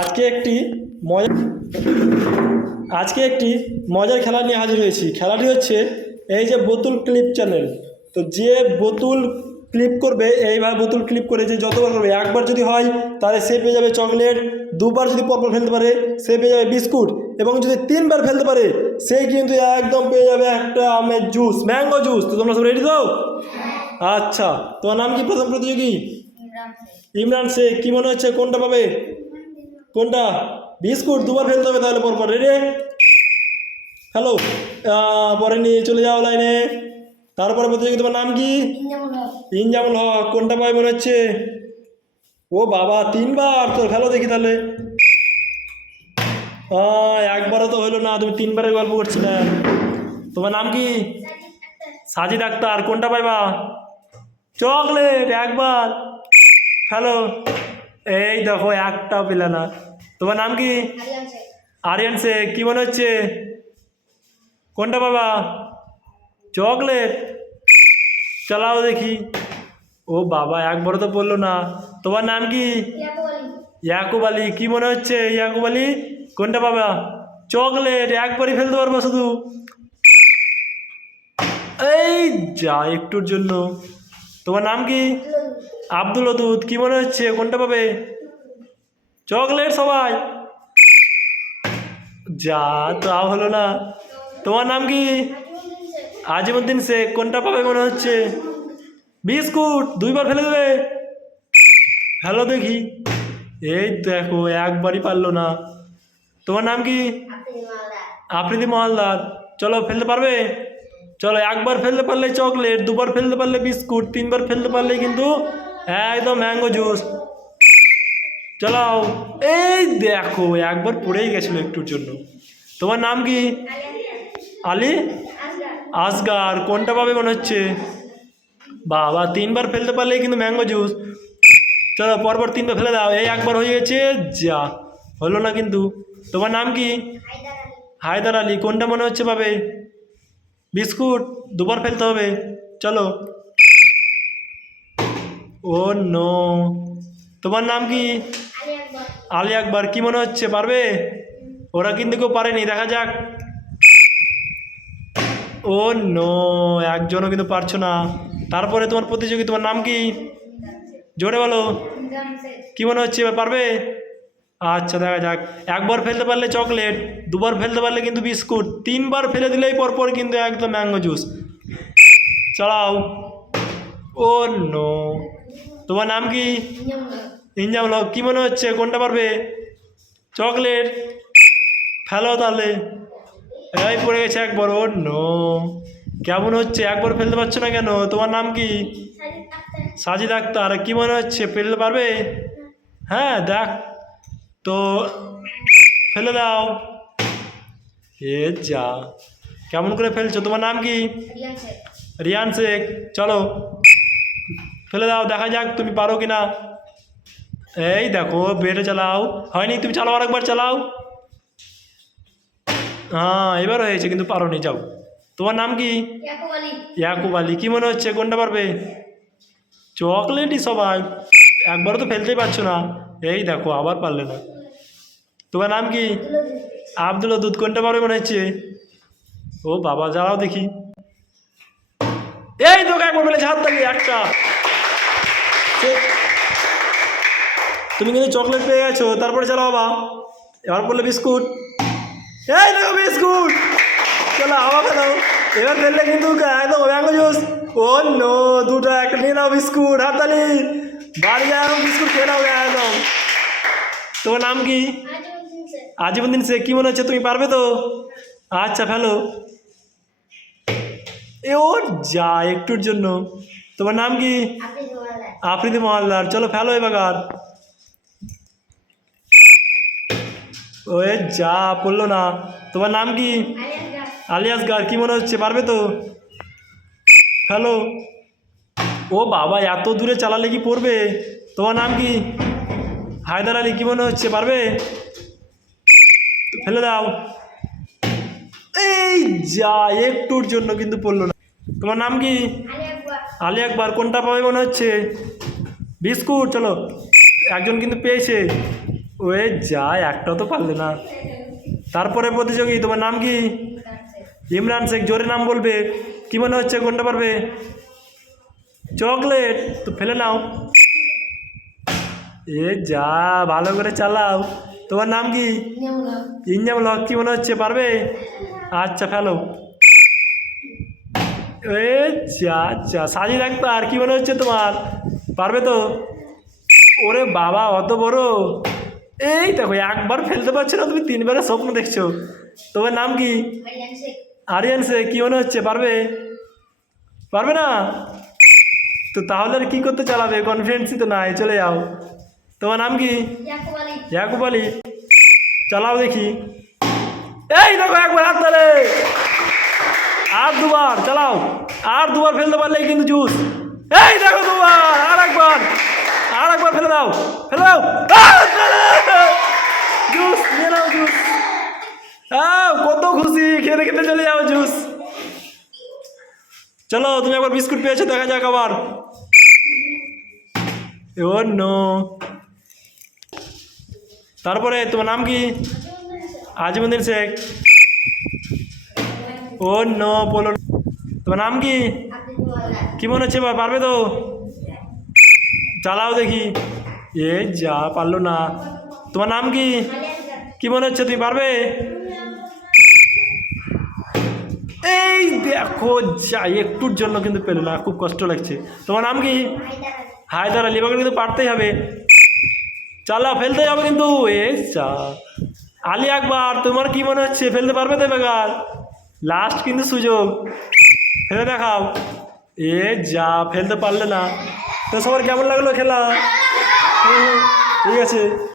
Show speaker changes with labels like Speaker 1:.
Speaker 1: আজকে একটি মজা আজকে একটি মজার খেলা নিয়ে হাজির হয়েছি খেলাটি হচ্ছে এই যে বোতল ক্লিপ চ্যানেল তো যে বোতল ক্লিপ করবে এইভাবে বোতল ক্লিপ করে যে যতবার করবে একবার যদি হয় তাহলে সে পেয়ে যাবে চকলেট দুবার যদি পরপর ফেলতে পারে সে পেয়ে যাবে বিস্কুট। এবং যদি তিনবার ফেলতে পারে সে কিন্তু একদম পেয়ে যাবে একটা আমের জুস ম্যাঙ্গো জুস। তো তোমরা সব রেডি দাও আচ্ছা তোমার নাম কি প্রথম প্রতিযোগী? ইমরান শেখ। কি মনে হচ্ছে কোনটা পাবে? কোনটা? বিস্কুট দুবার ফেলতে হবে তাহলে পরপর রেডি হ্যালো পরে নিয়ে চলে যাও লাইনে। তারপরে প্রতিযোগী তোমার নাম কি? ইনজামুল হক কোনটা পাবে মনে হচ্ছে? ও বাবা তিনবার তো ফেলো দেখি তাহলে। একবারও তো হলো না তুমি তিনবারের গল্প করছিলে। তোমার নাম কি? সাজিদ আক্তার কোনটা পাইবা? চকলেট একবার। হ্যালো এই দেখো একটাও পেলে না। তোমার নাম কি? আরিয়ান শেখ। কি মনে হচ্ছে? কোনটা বাবা চকলেট। চালাও দেখি। ও বাবা, একবারও তো বলল না। তোমার নাম কি? ইয়াকুব আলী। কি মনে হচ্ছে ইয়াকুব আলী? কোনটা বাবা? চকলেট একবারই ফেলতে পারব শুধু। এই যা, একটুর জন্য। তোমার নাম কি? আব্দুল অদুদ কি মনে হচ্ছে? কোনটা পাবে? চকলেট সবাই। যা, তাও হলো না। তোমার নাম কি? আজিমুদ্দিন শেখ, কোনটা পাবে মনে হচ্ছে? বিস্কুট দুইবার ফেলে দেবে। হ্যালো দেখি। এই দেখো একবারই পারল না। তোমার নাম কি? আফ্রিদি মহালদার। চলো ফেলতে পারবে? চলো একবার ফেলতে পারলে চকলেট দুবার ফেলতে পারলে বিস্কুট তিনবার ফেলতে পারলে কিন্তু একদম ম্যাঙ্গো জুস। চলাও এই দেখো একবার পড়েই গেছিল একটুর জন্য। তোমার নাম কি? আলী? আসগার কোনটা পাবে মনে হচ্ছে? বাবা, তিনবার ফেলতে পারলেই কিন্তু ম্যাঙ্গো জুস। চলো, পরপর তিনবার ফেলে দাও। এই একবার হয়ে গেছে, যা। হলো না কিন্তু। তোমার নাম কি? হায়দার আলী। কোনটা মনে হচ্ছে পাবে? বিস্কুট। দুবার ফেলতে হবে। চলো। Oh, no. তোমার নাম কি? আলী আকবর। কি মনে হচ্ছে, পারবে? ওরা কিন্তু কেউ পারেনি। দেখা যাক। Oh, no. একজনও কিন্তু পারছ না। তারপরে তোমার প্রতিযোগী, তোমার নাম কি? জোরে বলো। কি মনে হচ্ছে এবার পারবে? আচ্ছা দেখা যাক। একবার ফেলতে পারলে চকলেট, দুবার ফেলতে পারলে কিন্তু বিস্কুট, তিনবার ফেলে দিলেই পরপর কিন্তু একদম ম্যাঙ্গো জুস। চালাও। Oh no. তোমার নাম কি? ইঞ্জাম হক কী মনে হচ্ছে? কোনটা পারবে? চকলেট। ফেলো তাহলে। এই পড়ে গেছে একবার। Oh no. কেমন হচ্ছে? একবার ফেলতে পারছ না কেন? তোমার নাম কি? সাজিদ আক্তার। কী মনে হচ্ছে? ফেলতে পারবে? হ্যাঁ দেখ। তো ফেলে দাও। এ যা। কেমন করে ফেলছো? তোমার নাম কি? রিয়ান শেখ। চলো। ফেলে দাও, দেখা যাক তুমি পারো কি না এই দেখো বেটে চালাও। হয়নি, তুমি চালাও আরেকবার, চালাও। হ্যাঁ এবার হয়েছে, কিন্তু পারো নি যাও। তোমার নাম কি? ইয়াকুব আলী। কী মনে হচ্ছে? কোনটা পারবে? চকলেটই সবাই। একবারও তো ফেলতেই পারছ না। এই দেখো আবার পারলে না। তোমার নাম কি? আবদুল দুধ কোনটা পারবে মনে হচ্ছে? ও বাবা যারাও দেখি। এই তোকে একবার বলেছে হাত তালি একটা। তুমি কিন্তু চকলেট পেয়ে গেছো। তারপরে চলো বাবা। এবার বললে বিস্কুট। এই দেখো বিস্কুট। আবার এবার ফেললে কিন্তু একদম ম্যাঙ্গো জুস ও নো দুটো একটা নিয়ে নাও বিস্কুট হাততালি। বাড়ি যাও বিস্কুট খেয়ে নাও একদম। তোমার নাম কি? আজিমুদ্দিন সে কি মনে হচ্ছে তুমি পারবে তো? আচ্ছা ফেলো। এ ও যা একটুর জন্য। তোমার নাম কি? আফ্রিদি মহালদার। চলো ফেলো এবার ওয়ে যা পড়ল না। তোমার নাম কি? আলিয়াস গার, কি মনে হচ্ছে? পারবে তো? হ্যালো ও বাবা, এত দূরে চালালে কি পড়বে? তোমার নাম কি? হায়দার আলী, কি মনে হচ্ছে? পারবে ফেলে দাও। এই যা, একটুর জন্য কিন্তু পড়ল না। তোমার নাম কি? আলী একবার কোনটা পাবে মনে হচ্ছে? বিস্কুট, চলো। একজন কিন্তু পেয়েছে। ওয়ে যা একটাও তো পারলে না। তারপরে প্রতিযোগী, তোমার নাম কি? ইমরান শেখ জোরে নাম বলবে কি মনে হচ্ছে কোনটা পারবে? চকলেট তো ফেলে নাও। এ যা ভালো করে চালাও। তোমার নাম কি? ইঞ্জাম লক কি মনে হচ্ছে পারবে? আচ্ছা ফেলো। এ যা যা সাজি ডাক্তার কি মনে হচ্ছে তোমার? পারবে তো? ওরে বাবা অত বড়। এই দেখো একবার ফেলতে পারছ না তুমি তিনবারে স্বপ্ন দেখছ। তোমার নাম কি? আরিয়ান সে কি মনে হচ্ছে? পারবে? পারবে না? তো তাহলে আর কী করতে চালাবে? কনফিডেন্সই তো নাই চলে যাও। তোমার নাম কি? ইয়াকুব আলী। চালাও দেখি। এই দেখো একবার হাত তালে আর দুবার চালাও। আর দুবার ফেলতে পারলেই কিন্তু জুস। এই দেখো দুবার আর একবার। আর একবার ফেলে দাও। ফেলে দাও। জুস নিয়ে নাও জুস। কত খুশি, খেতে খেতে চলে যাও, জুস। চলো, তুমি একবার বিস্কুট পেয়েছ, দেখা যাক আবার। তারপরে, তোমার নাম কি? আজিমুদ্দিন শেখ। ও নো বলো তোমার নাম কি? কি মনে হচ্ছে পারবে তো? চালাও দেখি। এ যা, পারল না। তোমার নাম কি? কি মনে হচ্ছে, তুমি পারবে? দেখো যা একটুর জন্য কিন্তু পেল না খুব কষ্ট লাগছে। তোমার নাম কি? হায়দার আলী এবার কিন্তু পারতেই হবে। চালা ফেলতে হবে কিন্তু। এ চা আলী একবার তোমার কি মনে হচ্ছে? ফেলতে পারবে তো বেকার লাস্ট কিন্তু সুযোগ। ফেলে দেখাও। এ যা ফেলতে পারলে না। তো সবার কেমন লাগল খেলা? হুম, ঠিক আছে।